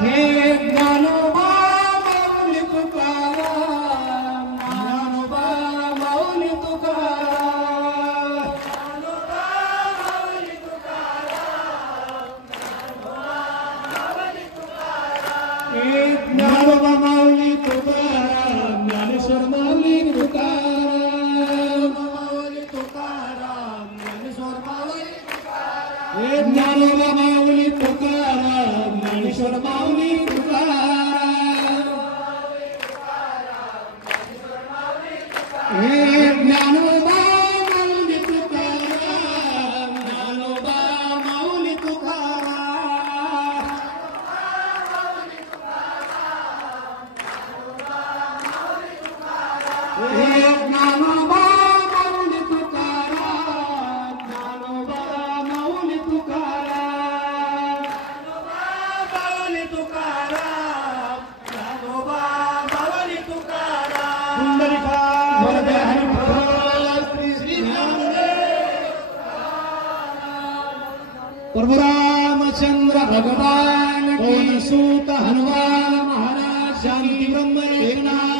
हे ज्ञानोबा माऊली तुकाराम, ज्ञानोबा माऊली तुकाराम, ज्ञानोबा माऊली तुकाराम, हे ज्ञानोबा माऊली तुकाराम, ज्ञानेश्वर माऊली तुकाराम, माऊली तुकाराम, ज्ञानेश्वर माऊली तुकाराम, हे ज्ञानोबा माऊली तुकाराम, ज्ञानेश्वर माऊली तुकाराम, हे ज्ञानोबा माऊली तुकाराम, ज्ञानोबा माऊली तुकाराम, हे ज्ञानोबा माऊली तुकाराम, ज्ञानोबा माऊली तुकाराम, माऊली तुकाराम, ज्ञानोबा माऊली तुकाराम, पुंडलिका वरदे हरिप्रभो श्री ज्ञानदेव प्रभुरामचंद्र भगवान की सूत हनुमान महाराज शांति ब्रह्म एकनाथ